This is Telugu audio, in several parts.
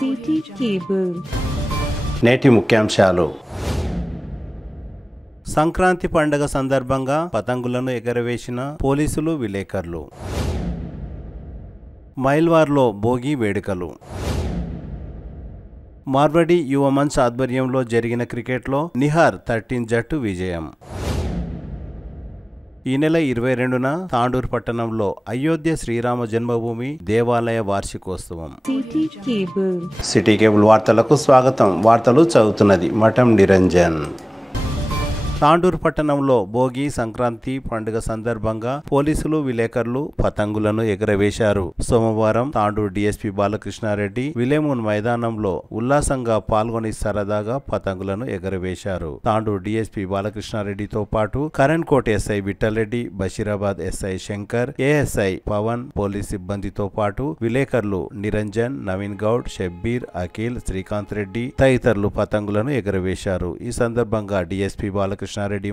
City cable. నేటి ముఖ్యాంశాలు. సంక్రాంతి పండుగ సందర్భంగా పతంగులను ఎగరవేసిన పోలీసులు, విలేకరులు. మైల్వార్లో భోగి వేడుకలు. మార్బడి యువ మంచ్ ఆధ్వర్యంలో జరిగిన క్రికెట్లో నిహార్ 13 జట్టు విజయం. ఈ నెల 22న తాండూరు పట్టణంలో అయోధ్య శ్రీరామ జన్మభూమి దేవాలయ వార్షికోత్సవం. సిటీ కేబుల్ వార్తలకు స్వాగతం. వార్తలు చదువుతున్నది మఠం నిరంజన్. తాండూరు పట్టణంలో భోగి సంక్రాంతి పండుగ సందర్భంగా పోలీసులు, విలేకరులు పతంగులను ఎగరవేశారు. సోమవారం తాండూరు డీఎస్పీ బాలకృష్ణారెడ్డి విలేమూన్ మైదానంలో ఉల్లాసంగా పాల్గొని సరదాగా పతంగులను ఎగరవేశారు. తాండూరు డీఎస్పీ బాలకృష్ణారెడ్డితో పాటు Karankot SI Vittalreddy, Basheerabad SI Shankar, ASI Pavan, police సిబ్బందితో పాటు విలేకరులు నిరంజన్, నవీన్ గౌడ్, షబ్బీర్, అఖిల్, శ్రీకాంత్ రెడ్డి తదితరులు పతంగులను ఎగరవేశారు. ఈ సందర్భంగా డీఎస్పీ బాలకృష్ణారెడ్డి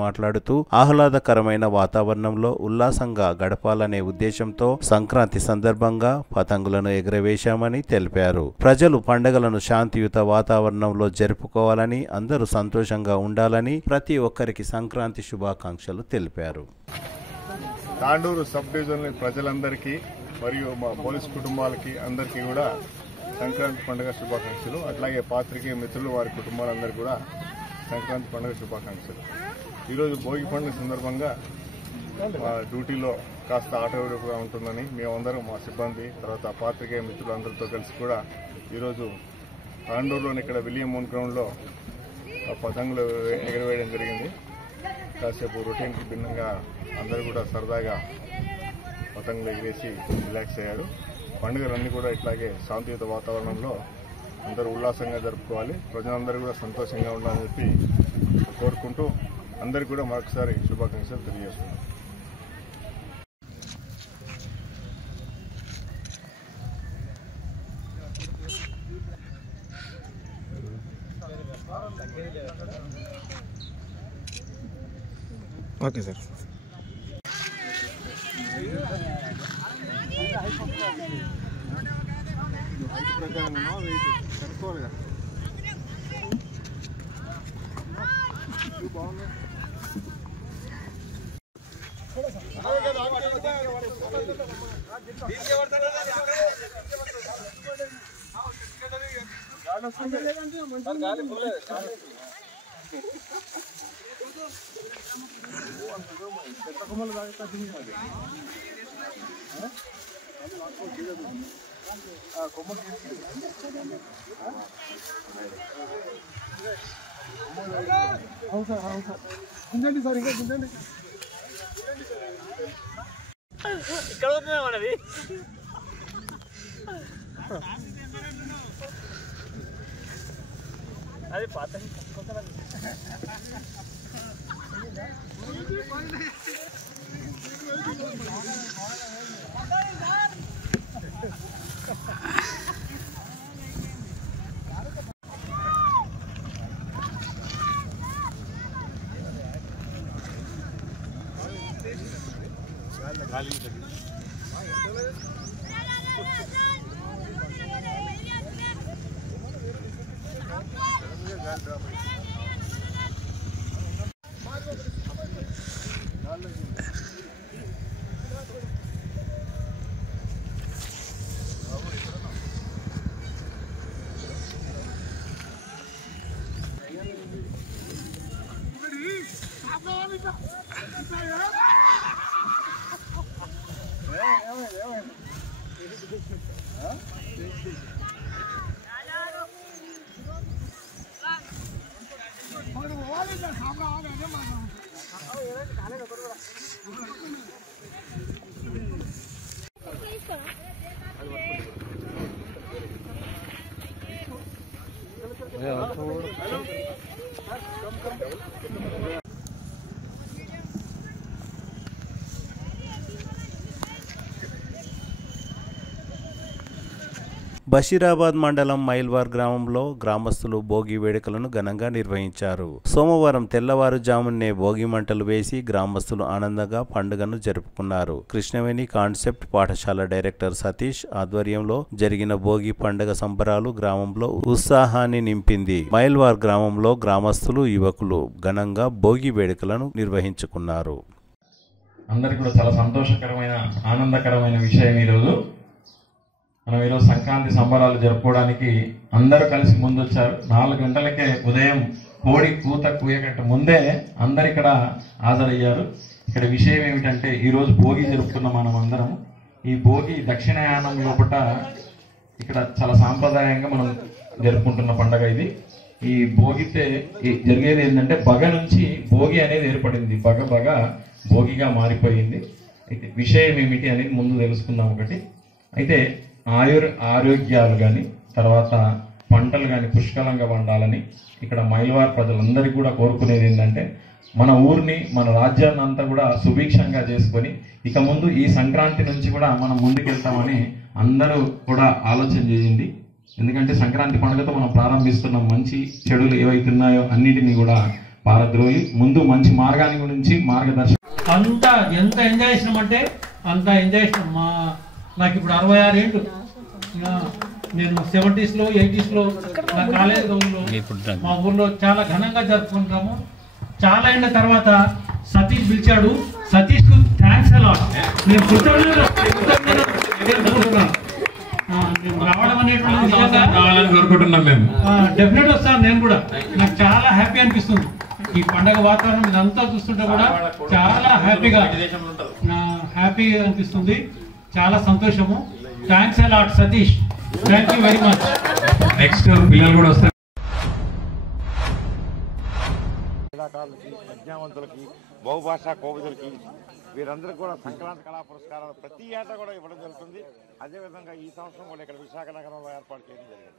మాట్లాడుతూ ఆహ్లాదకరమైన వాతావరణంలో ఉల్లాసంగా గడపాలనే ఉద్దేశంతో సంక్రాంతి సందర్భంగా పతంగులను ఎగరవేశామని తెలిపారు. ప్రజలు పండుగలను శాంతియుత వాతావరణంలో జరుపుకోవాలని, అందరూ సంతోషంగా ఉండాలని ప్రతి ఒక్కరికి సంక్రాంతి శుభాకాంక్షలు తెలిపారు. తాండూరు సబ్ డివిజన్ ప్రజలందరికీ మరియు మా పోలీస్ కుటుంబాలకి అందరికీ కూడా సంక్రాంతి పండుగ శుభాకాంక్షలు. అట్లాగే పాత్రికేయ మిత్రులు, వారి కుటుంబాలందరికీ కూడా సంక్రాంతి పండుగ శుభాకాంక్షలు. ఈరోజు భోగి పండుగ సందర్భంగా మా డ్యూటీలో కాస్త ఆటవిడుపుగా ఉంటుందని మేమందరం, మా సిబ్బంది, తర్వాత పాత్రికేయ మిత్రులందరితో కలిసి కూడా ఈరోజు తాండూరులోని ఇక్కడ విలియం గ్రౌండ్లో పతంగులు ఎగరవేయడం జరిగింది. కాసేపు రొటీన్కి భిన్నంగా అందరూ కూడా సరదాగా పతంగులు ఎగిరేసి రిలాక్స్ అయ్యారు. పండుగలన్నీ కూడా ఇట్లాగే శాంతియుత వాతావరణంలో అందరూ ఉల్లాసంగా జరుపుకోవాలి, ప్రజలందరూ కూడా సంతోషంగా ఉండాలని చెప్పి కోరుకుంటూ అందరికీ కూడా మరొకసారి శుభాకాంక్షలు తెలియజేస్తున్నాను. Okay sir. గుంజండి సార్, ఇంకా గుంజండి. ఇక్కడ మనది అది పాత బషీరాబాద్ మండలం మైల్వార్ గ్రామంలో గ్రామస్తులు భోగి వేడుకలను ఘనంగా నిర్వహించారు. సోమవారం తెల్లవారుజామునే భోగి మంటలు వేసి గ్రామస్తులు ఆనందంగా పండుగను జరుపుకున్నారు. కృష్ణవేణి కాన్సెప్ట్ పాఠశాల డైరెక్టర్ సతీష్ ఆధ్వర్యంలో జరిగిన భోగి పండుగ సంబరాలు గ్రామంలో ఉత్సాహాన్ని నింపింది. మైల్వార్ గ్రామంలో గ్రామస్తులు, యువకులు ఘనంగా భోగి వేడుకలను నిర్వహించుకున్నారు. అందరికి కూడా చాలా సంతోషకరమైన, ఆనందకరమైన విషయం. మనం ఈరోజు సంక్రాంతి సంబరాలు జరుపుకోవడానికి అందరూ కలిసి ముందొచ్చారు. 4 గంటలకే ఉదయం కోడి కూత కూయకంటే ముందే అందరు ఇక్కడ హాజరయ్యారు. ఇక్కడ విషయం ఏమిటంటే ఈరోజు భోగి జరుపుకున్నాం మనం అందరం. ఈ భోగి దక్షిణాయనం లోపల ఇక్కడ చాలా సాంప్రదాయంగా మనం జరుపుకుంటున్న పండుగ ఇది. ఈ భోగితే జరిగేది ఏంటంటే బగ నుంచి భోగి అనేది ఏర్పడింది. బగ భోగిగా మారిపోయింది. అయితే విషయం ఏమిటి అనేది ముందు తెలుసుకుందాం. ఒకటి అయితే ఆరోగ్యాలు కానీ, తర్వాత పంటలు కానీ పుష్కలంగా పండాలని ఇక్కడ మైల్వార్ ప్రజలందరికీ కూడా కోరుకునేది ఏంటంటే మన ఊరిని, మన రాజ్యాన్ని అంతా కూడా సుభిక్షంగా చేసుకొని ఇక ముందు ఈ సంక్రాంతి నుంచి కూడా మనం ముందుకెళ్తామని అందరూ కూడా ఆలోచన చేయండి. ఎందుకంటే సంక్రాంతి పండుగతో మనం ప్రారంభిస్తున్నాం. మంచి చెడులు ఏవైతున్నాయో అన్నిటినీ కూడా పారద్రోలి ముందు మంచి మార్గాన్ని గురించి మార్గదర్శనం అంతా ఎంత ఎంజాయ్ చేసినామంటే అంత ఎంజాయ్ చేసినాం. నాకు ఇప్పుడు 66 ఏళ్ళు. నేను 70s లో 80s లో నా కాలేజ్ రోజుల్లో మా ఊర్లో చాలా ఘనంగా జరుపుకుంటాము. చాలా ఏళ్ళ తర్వాత సతీష్ పిలిచాడు. సతీష్ కు థ్యాంక్స్ అలా. నేను రావడం అనేటువంటి కోరుకుంటున్నాం. మేము డెఫినెట్ వస్తాను. నేను కూడా నాకు చాలా హ్యాపీ అనిపిస్తుంది. ఈ పండగ వాతావరణం ఇదంతా చూస్తుంటే కూడా చాలా హ్యాపీగా అనిపిస్తుంది. చాలా సంతోషము. Thanks a lot Satish. Thank you very much. Next పిల్లలు కూడా వస్తారు. క్రీడాకారులకి, ప్రజ్ఞావంతులకి, బహుభాషా కోవిదులకి వీరందరికీ కూడా సంక్రాంతి కళా పురస్కారాలు ప్రతి ఏటా కూడా ఇవ్వడం జరుగుతుంది. అదేవిధంగా ఈ సంవత్సరం కూడా ఇక్కడ విశాఖ నగరంలో ఏర్పాటు చేయడం జరిగింది.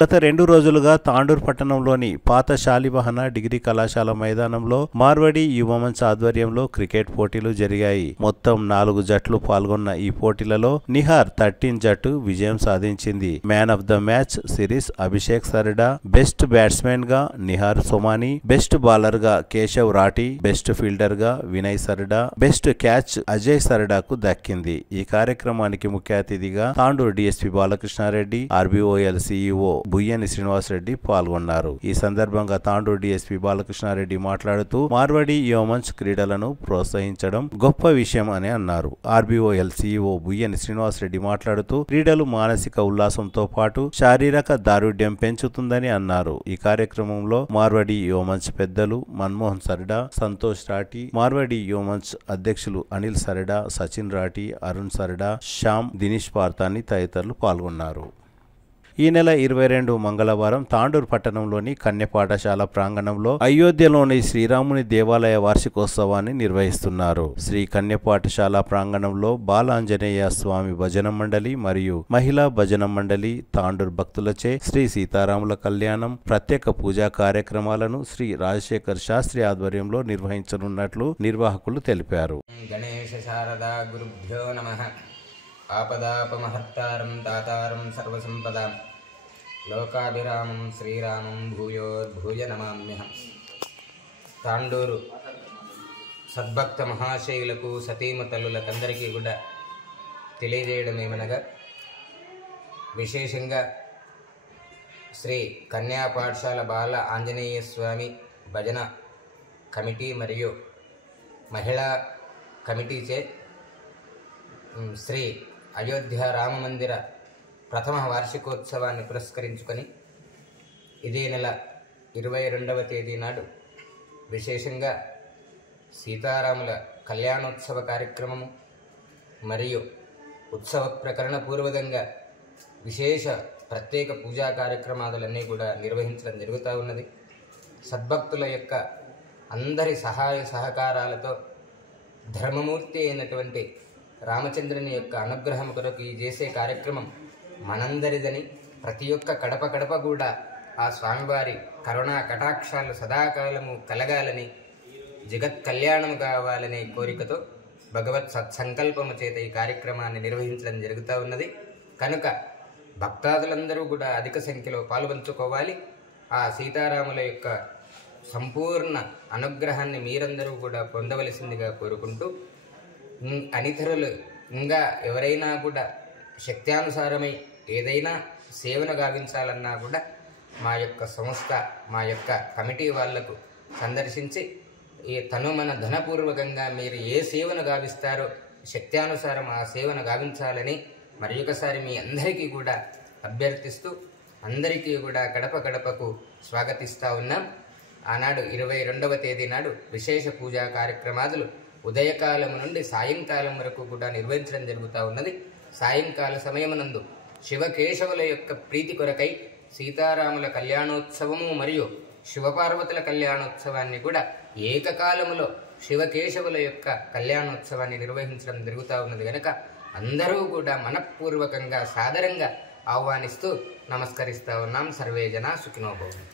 గత 2 రోజులుగా తాండూర్ పట్టణంలోని పాత శాలివాహన డిగ్రీ కళాశాల మైదానంలో మార్వడి యువమంచ్ ఆధ్వర్యంలో క్రికెట్ పోటీలు జరిగాయి. మొత్తం 4 జట్లు పాల్గొన్న ఈ పోటీలలో నిహార్ 13 జట్టు విజయం సాధించింది. Man of the match series Abhishek Sarda, best batsmen గా నిహార్ సోమాని, బెస్ట్ బౌలర్ గా కేశవ్ రాఠీ, బెస్ట్ ఫీల్డర్ గా వినయ్ సరడా, బెస్ట్ క్యాచ్ అజయ్ సరడాకు దక్కింది. ఈ కార్యక్రమానికి ముఖ్య అతిథిగా తాండూర్ డిఎస్పీ బాలకృష్ణారెడ్డి, ఆర్బీఓఎల్ సిఇఓ బుయ్యని శ్రీనివాసరెడ్డి పాల్గొన్నారు. ఈ సందర్భంగా తాండూర్ డిఎస్పీ బాలకృష్ణారెడ్డి మాట్లాడుతూ మార్వడి యువమంచ్ క్రీడలను ప్రోత్సహించడం గొప్ప విషయం అని అన్నారు. ఆర్బీఓఎల్ సిఇఓ బుయ్యని శ్రీనివాసరెడ్డి మాట్లాడుతూ క్రీడలు మానసిక ఉల్లాసంతో పాటు శారీరక దారుఢ్యం పెంచుతుందని అన్నారు. ఈ కార్యక్రమంలో మార్వడి యువమంచ్ పెద్దలు మన్మోహన్ సరడా, సంతోష్ రాఠీ, మార్వడి యువమంచ్ అధ్యక్షులు అనిల్ సరడా, సచిన్ రాఠీ, అరుణ్ సరడా, శ్యామ్, దినేష్ పార్థాని తదితరులు పాల్గొన్నారు. ఈ నెల 22 మంగళవారం తాండూర్ పట్టణంలోని కన్య పాఠశాల ప్రాంగణంలో అయోధ్యలోని శ్రీరాముని దేవాలయ వార్షికోత్సవాన్ని నిర్వహిస్తున్నారు. శ్రీ కన్య పాఠశాల ప్రాంగణంలో బాలాంజనేయ స్వామి భజన మండలి మరియు మహిళా భజన మండలి తాండూర్ భక్తులచే శ్రీ సీతారాముల కళ్యాణం, ప్రత్యేక పూజా కార్యక్రమాలను శ్రీ రాజశేఖర్ శాస్త్రి ఆధ్వర్యంలో నిర్వహించనున్నట్లు నిర్వాహకులు తెలిపారు. గణేశ శారదా గురుభ్యో నమః. ఆపదాపమహత్తారం దాతారం సర్వసంపదాం లోకాభిరామం శ్రీరామం భూయోద్భూయ నమామ్యహం. తాండూరు సద్భక్త మహాశయులకు సతీమతల్లులకందరికీ కూడా తెలియజేయడం ఏమనగా, విశేషంగా శ్రీ కన్యా పాఠశాల బాల ఆంజనేయ స్వామి భజన కమిటీ మరియు మహిళా కమిటీచే శ్రీ అయోధ్య రామమందిర ప్రథమ వార్షికోత్సవాన్ని పురస్కరించుకొని ఇదే నెల 22వ తేదీ నాడు విశేషంగా సీతారాముల కళ్యాణోత్సవ కార్యక్రమము మరియు ఉత్సవ ప్రకరణ పూర్వకంగా విశేష ప్రత్యేక పూజా కార్యక్రమాలన్నీ కూడా నిర్వహించడం జరుగుతూ ఉన్నది. సద్భక్తుల యొక్క అందరి సహాయ సహకారాలతో ధర్మమూర్తి అయినటువంటి రామచంద్రుని యొక్క అనుగ్రహం కొరకు ఈ చేసే కార్యక్రమం మనందరిదని, ప్రతి ఒక్క కడప కడప కూడా ఆ స్వామివారి కరుణా కటాక్షాలు సదాకాలము కలగాలని, జగత్ కళ్యాణం కావాలనే కోరికతో భగవత్ సత్సంకల్పము చేత ఈ కార్యక్రమాన్ని నిర్వహించడం జరుగుతూ ఉన్నది. కనుక భక్తాదులందరూ కూడా అధిక సంఖ్యలో పాల్పంచుకోవాలి. ఆ సీతారాముల యొక్క సంపూర్ణ అనుగ్రహాన్ని మీరందరూ కూడా పొందవలసిందిగా కోరుకుంటూ, అనితరులు ఇంకా ఎవరైనా కూడా శక్త్యానుసారమై ఏదైనా సేవను గావించాలన్నా కూడా మా యొక్క సంస్థ, మా యొక్క కమిటీ వాళ్లకు సందర్శించి తను మన ధనపూర్వకంగా మీరు ఏ సేవను గావిస్తారో శక్త్యానుసారం ఆ సేవను గావించాలని మరి ఒకసారి మీ అందరికీ కూడా అభ్యర్థిస్తూ అందరికీ కూడా గడప గడపకు స్వాగతిస్తూ ఉన్నాం. ఆనాడు 22వ తేదీ నాడు విశేష పూజా కార్యక్రమాలు ఉదయకాలం నుండి సాయంకాలం వరకు కూడా నిర్వహించడం జరుగుతూ ఉన్నది. సాయంకాల సమయమునందు శివకేశవుల యొక్క ప్రీతి కొరకై సీతారాముల కళ్యాణోత్సవము మరియు శివపార్వతుల కళ్యాణోత్సవాన్ని కూడా ఏకకాలములో శివకేశవుల యొక్క కళ్యాణోత్సవాన్ని నిర్వహించడం జరుగుతూ ఉన్నది. కనుక అందరూ కూడా మనఃపూర్వకంగా సాదరంగా ఆహ్వానిస్తూ నమస్కరిస్తూ ఉన్నాం. సర్వే జన సుఖినో భవంతు.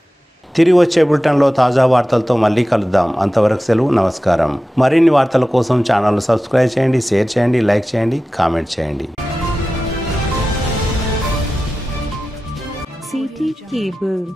తిరిగి వచ్చే బులెటిన్లో తాజా వార్తలతో మళ్ళీ కలుద్దాం. అంతవరకు సెలవు, నమస్కారం. మరిన్ని వార్తల కోసం ఛానల్ను సబ్స్క్రైబ్ చేయండి, షేర్ చేయండి, లైక్ చేయండి, కామెంట్ చేయండి. City cable.